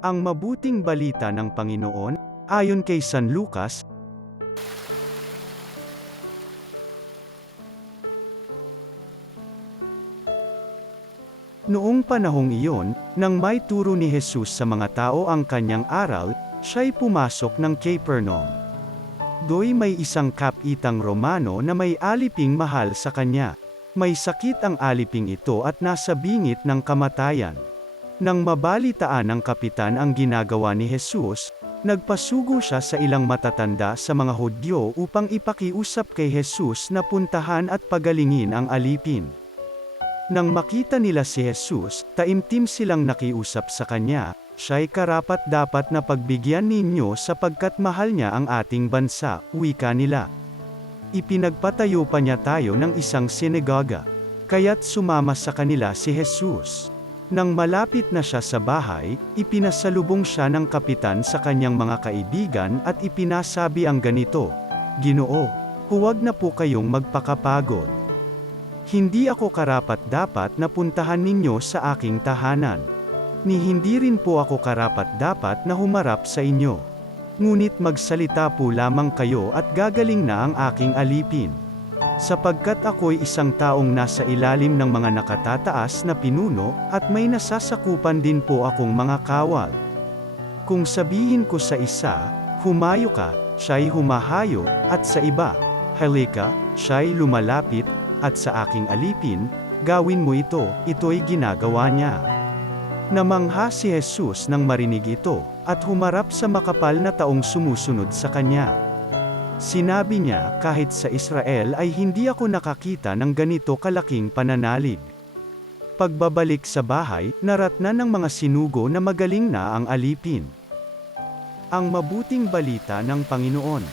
Ang mabuting balita ng Panginoon, ayon kay San Lucas. Noong panahong iyon, nang may turo ni Jesus sa mga tao ang kanyang aral, siya'y pumasok ng Capernaum. Do'y may isang kapitang Romano na may aliping mahal sa kanya. May sakit ang aliping ito at nasa bingit ng kamatayan. Nang mabalitaan ng kapitan ang ginagawa ni Jesus, nagpasugo siya sa ilang matatanda sa mga Hudyo upang ipakiusap kay Jesus na puntahan at pagalingin ang alipin. Nang makita nila si Jesus, taimtim silang nakiusap sa kanya, "Siya'y karapat-dapat na pagbigyan ninyo sapagkat mahal niya ang ating bansa," wika nila. Ipinagpatayo pa niya tayo ng isang sinagoga. Kaya't sumama sa kanila si Jesus. Nang malapit na siya sa bahay, ipinasalubong siya ng kapitan sa kanyang mga kaibigan at ipinasabi ang ganito, "Ginoo, huwag na po kayong magpakapagod. Hindi ako karapat-dapat na puntahan ninyo sa aking tahanan. Ni hindi rin po ako karapat-dapat na humarap sa inyo. Ngunit magsalita po lamang kayo at gagaling na ang aking alipin. Sapagkat ako'y isang taong nasa ilalim ng mga nakatataas na pinuno, at may nasasakupan din po akong mga kawal. Kung sabihin ko sa isa, humayo ka, siya'y humahayo, at sa iba, halika, siya'y lumalapit, at sa aking alipin, gawin mo ito, ito'y ginagawa niya." Namangha si Jesus nang marinig ito, at humarap sa makapal na taong sumusunod sa kanya. Sinabi niya, "Kahit sa Israel ay hindi ako nakakita ng ganito kalaking pananalig." Pagbabalik sa bahay, naratnan ng mga sinugo na magaling na ang alipin. Ang mabuting balita ng Panginoon.